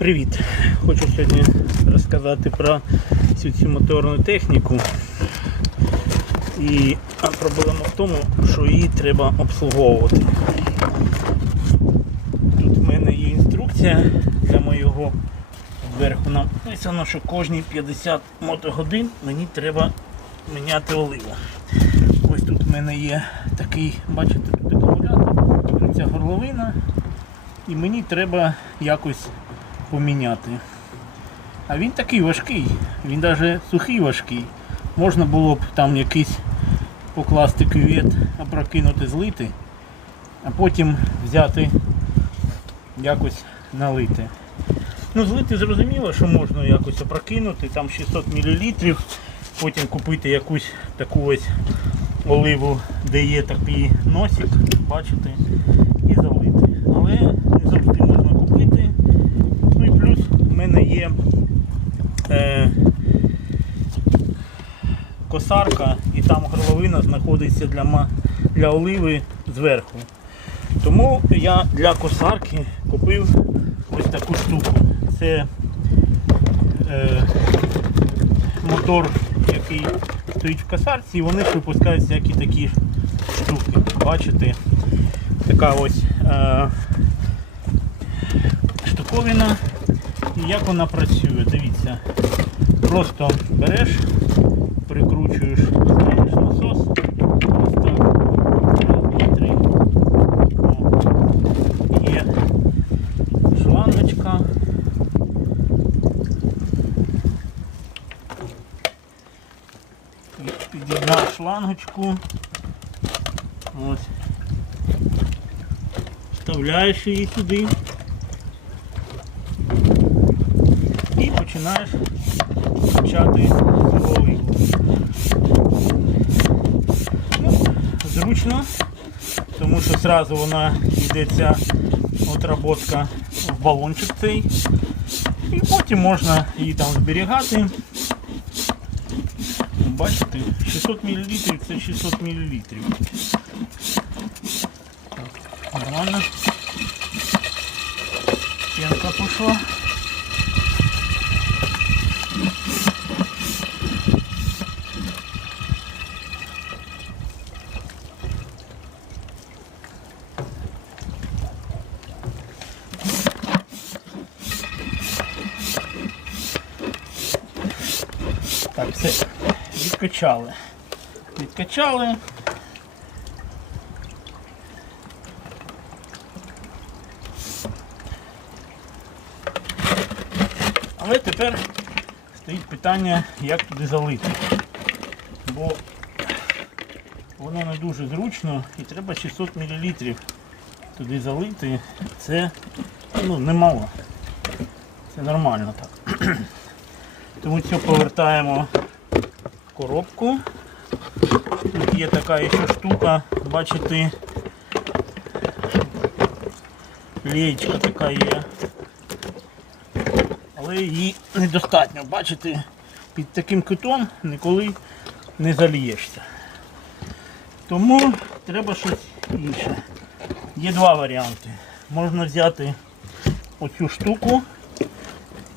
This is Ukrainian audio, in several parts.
Привіт! Хочу сьогодні розказати про всю цю моторну техніку. І проблема в тому, що її треба обслуговувати. Тут в мене є інструкція для моєго зверху написано, що кожні 50 мотогодин мені треба міняти оливу. Ось тут в мене є такий, бачите, тут акумулятор, ця горловина. І мені треба якось поміняти. А він такий важкий, він навіть сухий важкий. Можна було б там якийсь покласти кювет, опрокинути, злити, а потім взяти якось налити. Ну, злити зрозуміло, що можна якось опрокинути, там 600 мл, потім купити якусь таку ось оливу, де є такий носик, бачите, і залити. Але не завжди можна купити. Ну і плюс в мене є е, косарка і там горловина знаходиться для, для оливи зверху. Тому я для косарки купив ось таку штуку. Це е, мотор, який стоїть в косарці, і вони випускають всякі такі штуки. Бачите? Така ось е, штуковина. І як вона працює, дивіться. Просто береш, ставиш насос. Ось так. Два, три. Є шлангочка. Під'єднав шлангочку. Ось. Вставляєш її сюди. І починаєш. Ну, зручно, тому що одразу вона йдеться отработка в балончик цей. І потім можна її там зберігати. Бачите, 600 мл це 600 мл. Так, нормально. Пенка пішла. Так, все, відкачали. Відкачали. Але тепер стоїть питання, як туди залити. Бо воно не дуже зручно і треба 600 мл туди залити. Це ну, немало. Це нормально так. Тому це повертаємо в коробку. Тут є така ще штука, бачите, леєчка така є. Але її недостатньо. Бачите, під таким китом ніколи не залієшся. Тому треба щось інше. Є два варіанти. Можна взяти оцю штуку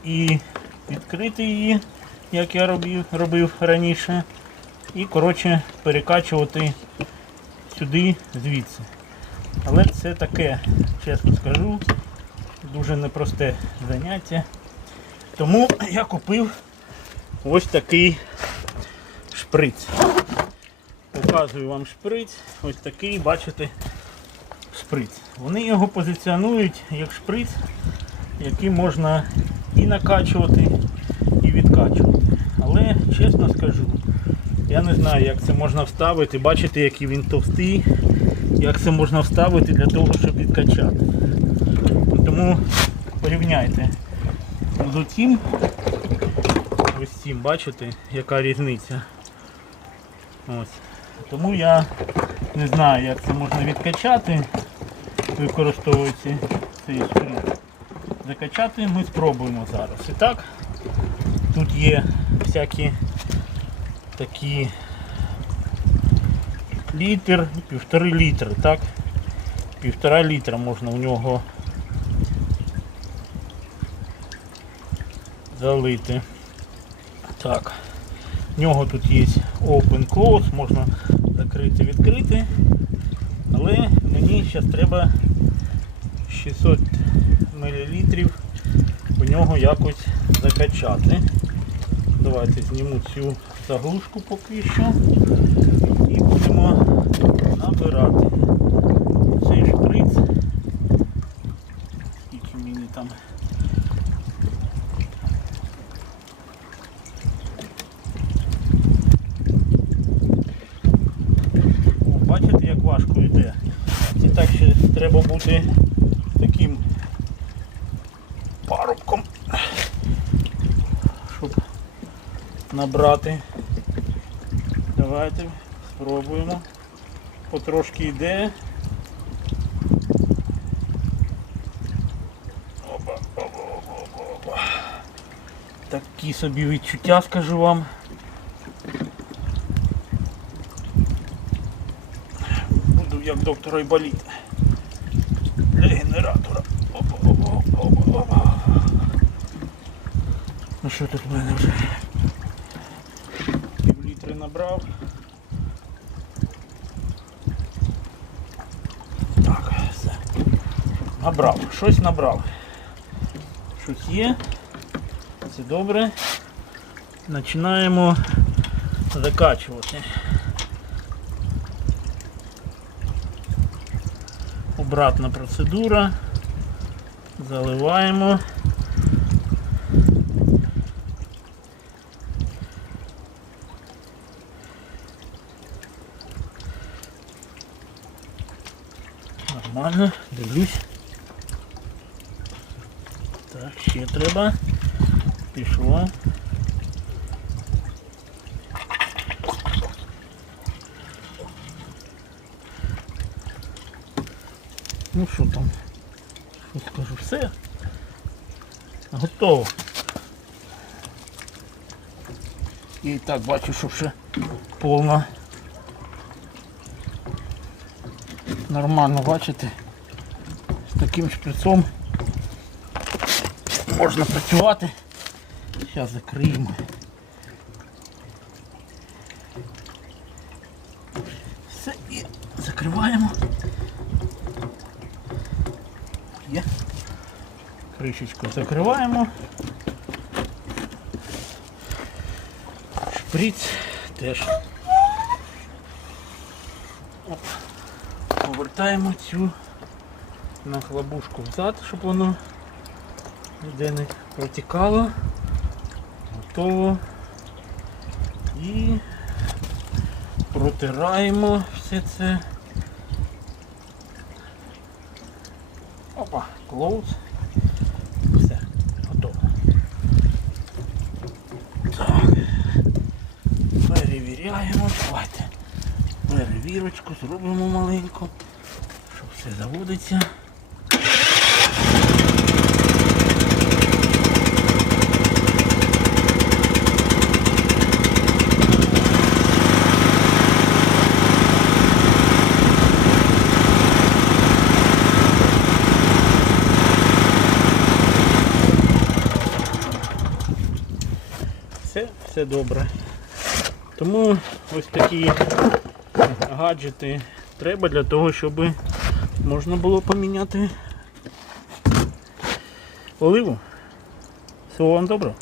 і відкрити її, як я робив, робив раніше. І коротше перекачувати сюди звідси. Але це таке, чесно скажу, дуже непросте заняття. Тому я купив ось такий шприц. Показую вам шприц. Ось такий, бачите, шприц. Вони його позиціонують як шприц, який можна і накачувати, і відкачувати. Але чесно скажу, я не знаю, як це можна вставити. Бачите, який він товстий, як це можна вставити для того, щоб відкачати. Тому порівняйте з цим, ось цим, бачите, яка різниця. Ось. Тому я не знаю, як це можна відкачати, використовуючи цей шприц. Закачати ми спробуємо зараз. І так, тут є всякі такі літр, півтори літри, так? Півтора літра можна в нього залити. Так. В нього тут є open close, можна закрити, відкрити. Але мені зараз треба 600 мл у нього якось закачати. Давайте зніму цю заглушку поки що і будемо набирати цей шприц. Скільки мені там. Бачите, як важко йде. Це так ще треба бути таким парубком, щоб набрати. Давайте спробуємо. Потрошки йде. Опа, опа, опа, опа. Такі собі відчуття, скажу вам. Буду як доктор Айболіт. Для генератора. Опа, опа, опа, опа. Ну що тут в мене вже? Набрав. Так, все. Набрав. Щось набрав. Щось є. Це добре. Починаємо закачувати. Обратна процедура. Заливаємо. Нормально, дивлюсь. Так, ще треба. Пішло. Ну що там? Що скажу? Все. Готово. І так бачу, що ще повна. Нормально бачите. З таким шприцом можна працювати. Зараз закриємо. Все і закриваємо. Є. Кришечку закриваємо. Шприц теж. Повертаємо цю нахлобушку взад, щоб воно ніде не протікало. Готово. І протираємо все це. Опа, клоуз. Все, готово. Так. Перевіряємо. Давайте. Перевірочку зробимо маленьку, щоб все заводиться. Все, все добре. Тому ось такі гаджети треба для того, щоб можна було поміняти оливу. Всього вам доброго.